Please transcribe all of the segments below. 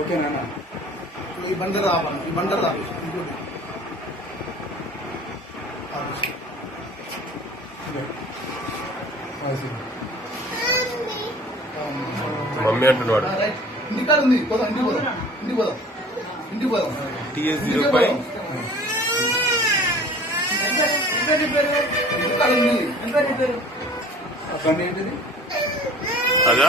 ఓకేనా ఈ బండర్ ఆపాలి ఈ బండర్ ఆపేసి ఇంకోటి. మమ్మీ అంటున్నాడు. ఇంటికాడ ఉంది. పోదాం ఇంటికి పోదాం. ఇంటికి పోదాం. ఇంటికి పోదాం. టీఎస్ ఇంటికి జీరో ఫైవ్ పోదాం. ఇంటికాడ ఉంది బండి ఏంటిది అదా?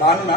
బాగున్నా